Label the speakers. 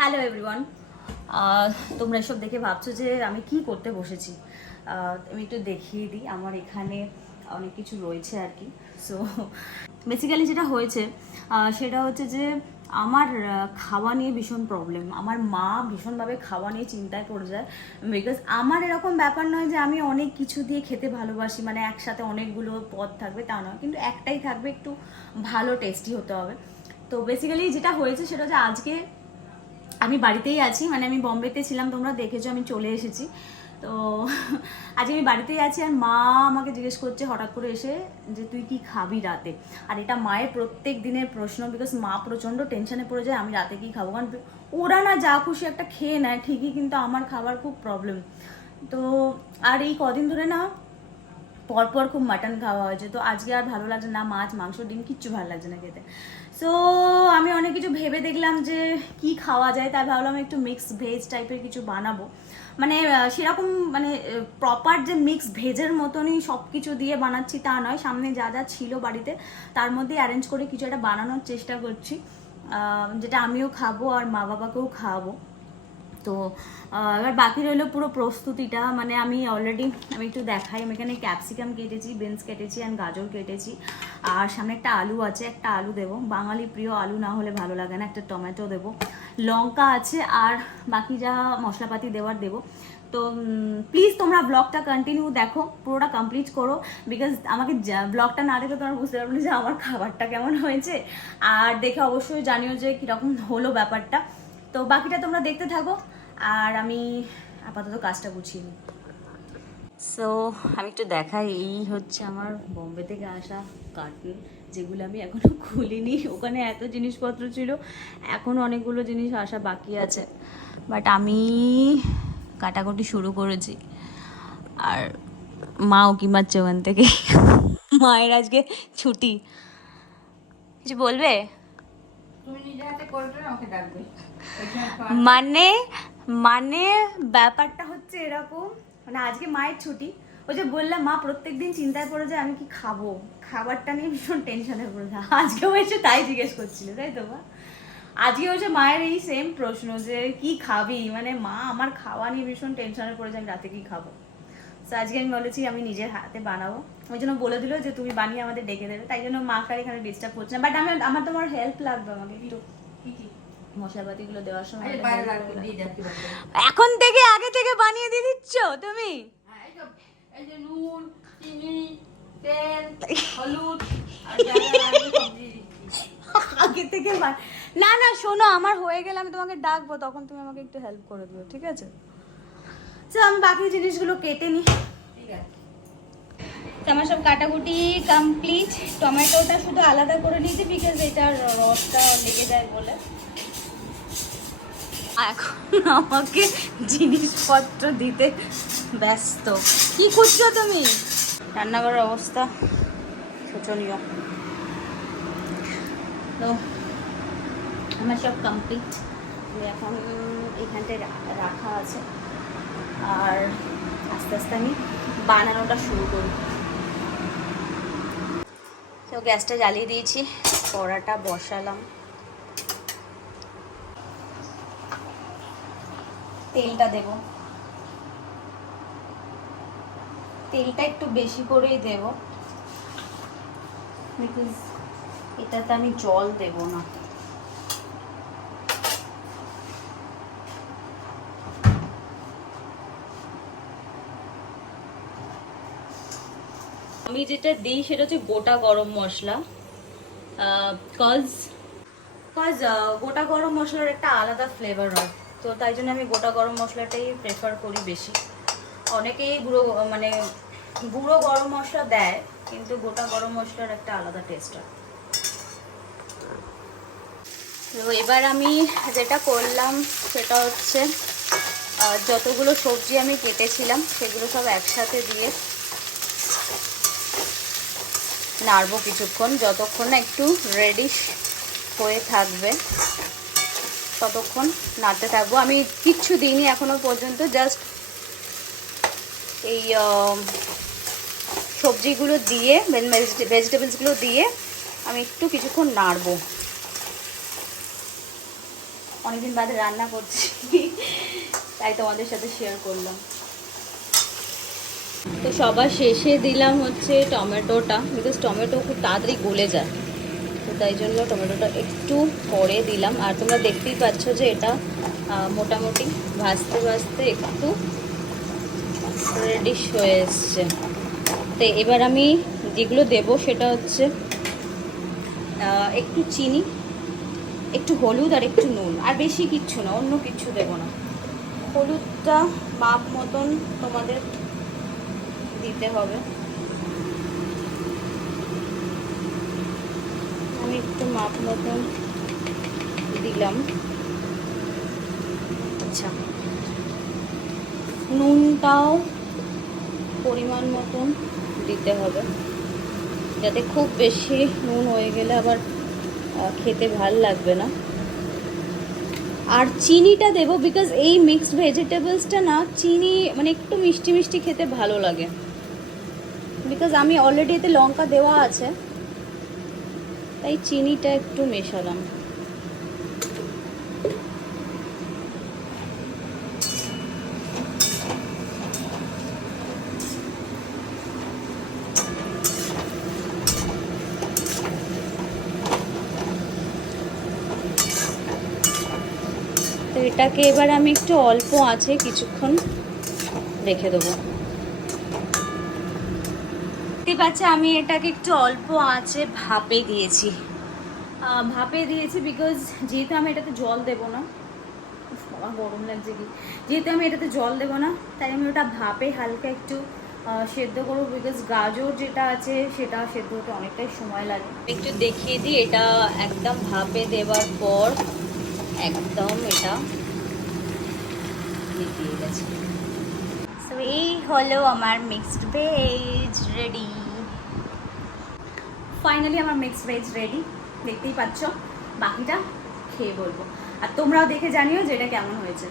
Speaker 1: Hello everyone তোমরা এসব দেখে ভাবছ যে আমি কি করতে বসেছি। আমি একটু দেখিয়ে দিই, আমার এখানে অনেক কিছু রয়েছে আর কি। সো বেসিক্যালি যেটা হয়েছে সেটা হচ্ছে যে আমার খাওয়া নিয়ে ভীষণ প্রবলেম আমার মা ভীষণভাবে খাওয়া নিয়ে চিন্তায় পড়ে যায় বিকজ আমার এরকম ব্যাপার নয় যে আমি অনেক কিছু দিয়ে খেতে ভালোবাসি মানে একসাথে অনেকগুলো পদ থাকবে তা নয়, কিন্তু একটাই থাকবে, একটু ভালো টেস্টি হতে হবে। তো বেসিক্যালি যেটা হয়েছে সেটা হচ্ছে আজকে আমি বাড়িতেই আছি মানে আমি বম্বেতে ছিলাম, তোমরা দেখেছ, আমি চলে এসেছি। তো আজকে আমি বাড়িতেই আছি আর মা আমাকে জিজ্ঞেস করছে হঠাৎ করে এসে যে তুই কি খাবি রাতে? আর এটা মায়ের প্রত্যেক দিনের প্রশ্ন বিকজ মা প্রচণ্ড টেনশনে পড়ে যায়, আমি রাতে কি খাব? কারণ ওরা না যা খুশি একটা খেয়ে নেয়, ঠিকই, কিন্তু আমার খাবার খুব প্রবলেম তো আর এই কদিন ধরে না পরপর খুব মাটন খাওয়া হয়েছে, তো আজকে আর ভালো লাগছে না, মাছ, মাংস, ডিম, কিচ্ছু ভালো লাগছে না খেতে। সো আমি অনেক কিছু ভেবে দেখলাম যে কি খাওয়া যায়, তাই ভাবলাম একটু মিক্স ভেজ টাইপের কিছু বানাবো। মানে সেরকম মানে প্রপার যে মিক্স ভেজের মতনই সব কিছু দিয়ে বানাচ্ছি তা নয়। সামনে যা যা ছিল বাড়িতে, তার মধ্যে অ্যারেঞ্জ করে কিছু একটা বানানোর চেষ্টা করছি। যেটা আমিও খাব আর মা বাবাকেও খাওয়াবো। তো এবার বাকি রইল পুরো প্রস্তুতিটা। মানে আমি অলরেডি আমি একটু দেখাই, আমি এখানে ক্যাপসিকাম কেটেছি বিনস কেটেছি অ্যান্ড গাজর কেটেছি। আর সামনে একটা আলু আছে, একটা আলু দেবো। বাঙালি প্রিয় আলু না হলে ভালো লাগে না, একটা টমেটো দেবো। লঙ্কা আছে আর বাকি যা মশলাপাতি দেওয়ার দেবো। তো প্লিজ তোমরা ব্লগটা কন্টিনিউ দেখো, পুরোটা কমপ্লিট করো। বিকজ আমাকে ব্লগটা না দেখলে তোমরা বুঝতে পারবে যে আমার খাবারটা কেমন হয়েছে। আর দেখে অবশ্যই জানিও যে কীরকম হলো ব্যাপারটা। তো বাকিটা তোমরা দেখতে থাকো। আর আমি আপাতত কাজটা গুছিয়ে নিই। সো আমি একটু দেখাই এই হচ্ছে আমার বোম্বে থেকে আসা কার্টুন যেগুলো আমি এখনও খুলিনি। ওখানে এত জিনিসপত্র ছিল এখনও অনেকগুলো জিনিস আসা বাকি আছে। বাট আমি কাটাকুটি শুরু করেছি। আর মাও কিমাচ্ছে ওখান থেকে মায়ের আজকে ছুটি। কিছু বলবে? মানে মানে ব্যাপারটা হচ্ছে এরকম মানে আজকে মায়ের ছুটি, ওই যে বললাম মা প্রত্যেক দিন চিন্তায় পড়ে যে আমি কি খাব? খাবারটা নিয়ে ভীষণ টেনশনে পড়ে যায়। আজকেও এসে তাই জিজ্ঞেস করছিল, তাই তো মা? আজকে হচ্ছে মায়ের এই সেম প্রশ্ন যে কি খাবি? মানে মা আমার খাওয়া নিয়ে ভীষণ টেনশনে পড়ে যায়, আমি রাতে কি খাব? তো আজকে আমি বলেছি আমি নিজের হাতে বানাবো। ওই জন্য বলে দিল যে তুমি বানিয়ে আমাদের ডেকে দেবে। তাই জন্য মা কার এখানে ডিস্টার্ব করছে না। বাট আমি আমার তোমার হেল্প লাগবে আমাকে একটু? মশলাপাতিগুলো দেওয়ার সময়। এখন থেকে আগে থেকে বানিয়ে দিয়ে দিচ্ছ তুমি
Speaker 2: হ্যাঁ।
Speaker 1: আগে থেকে না না শোনো আমার হয়ে গেলে আমি তোমাকে ডাকবো তখন তুমি আমাকে একটু হেল্প করে দিও ঠিক আছে তো আমি বাকি জিনিসগুলো কেটে নিই
Speaker 2: ঠিক আছে।
Speaker 1: আমার সব কাটাকুটি কমপ্লিট টমেটোটা শুধু আলাদা করে নিয়েছি বিকজ এটার রসটা লেগে যায় বলে এখন আমাকে জিনিসপত্র দিতে ব্যস্ত। কি করছ তুমি? রান্নাঘরের অবস্থা শোচনীয়। তো, আমার সব কমপ্লিট এখন এখানটায় রাখা আছে। আর আস্তে আস্তে আমি বানানোটা শুরু করি তো গ্যাসটা জ্বালিয়ে দিয়েছি কড়াটা বসালাম। তেলটা দেব। তেলটা একটু বেশি করেই দেব। বিকজ এটাতে আমি জল দেব না। আমি যেটা দিই সেটা হচ্ছে গোটা গরম মশলা। কজ কজ গোটা গরম মশলার একটা আলাদা ফ্লেভার হয়। তো তাই জন্য আমি গোটা গরম মশলাটাই প্রেফার করি বেশি। অনেকেই গুঁড়ো মানে গুঁড়ো গরম মশলা দেয়, কিন্তু গোটা গরম মশলার একটা আলাদা টেস্ট হয়। তো এবার আমি যেটা করলাম, সেটা হচ্ছে যতগুলো সবজি আমি কেটেছিলাম, সেগুলো সব একসাথে দিয়ে নাড়বো কিছুক্ষণ, যতক্ষণ একটু রেডিশ হয়ে থাকবে। ততক্ষণ নাড়তে থাকব। আমি কিচ্ছু দিইনি এখনও পর্যন্ত জাস্ট এই সবজিগুলো দিয়ে ভেজিটেবলসগুলো দিয়ে আমি একটু কিছুক্ষণ নাড়বো। অনেকদিন বাদে রান্না করছি, তাই তোমাদের সাথে শেয়ার করলাম। তো সবার শেষে দিলাম হচ্ছে টমেটোটা বিকজ টমেটো খুব তাড়াতাড়ি গলে যায়। তাই জন্য টমেটোটা একটু পরে দিলাম। আর তোমরা দেখতেই পাচ্ছ যে এটা মোটামুটি ভাজতে ভাজতে একটু রেডিশ হয়ে এসছে। তো এবার আমি যেগুলো দেবো সেটা হচ্ছে একটু চিনি, একটু হলুদ আর একটু নুন। আর বেশি কিচ্ছু না, অন্য কিচ্ছু দেবো না। হলুদটা মাপ মতন তোমাদের দিতে হবে। আমি একটু মাপ মতন দিলাম। আচ্ছা। নুনটাও পরিমাণ মতন দিতে হবে। যাতে খুব বেশি নুন হয়ে গেলে আবার খেতে ভালো লাগবে না। আর চিনিটা দেবো বিকজ এই মিক্সড ভেজিটেবলসটা না চিনি মানে একটু মিষ্টি মিষ্টি খেতে ভালো লাগে। বিকজ আমি অলরেডি এতে লঙ্কা দেওয়া আছে। তাই চিনিটা একটু মেশালাম। তো এটাকে এবার আমি একটু অল্প আছে কিছুক্ষণ রেখে দেবো। দেখতে পাচ্ছে, আমি এটাকে একটু অল্প আছে ভাপে দিয়েছি। ভাপে দিয়েছি বিকজ যেহেতু আমি এটাতে জল দেব না বাবা, গরম লাগছে কি? যেহেতু আমি এটাতে জল দেব না, তাই আমি ওটা ভাপে হালকা একটু সেদ্ধ করব বিকজ গাজর যেটা আছে সেটা সেদ্ধ হতে অনেকটাই সময় লাগে। একটু দেখিয়ে দিই, এটা একদম ভাপে দেওয়ার পর একদম এটা দিয়ে গেছে এই হলো আমার মিক্সড ভেজ রেডি ফাইনালি আমার মিক্সড ভেজ রেডি দেখতেই পাচ্ছ, বাকিটা খেয়ে বলব। আর তোমরাও দেখে জানিও যে এটা কেমন হয়েছে।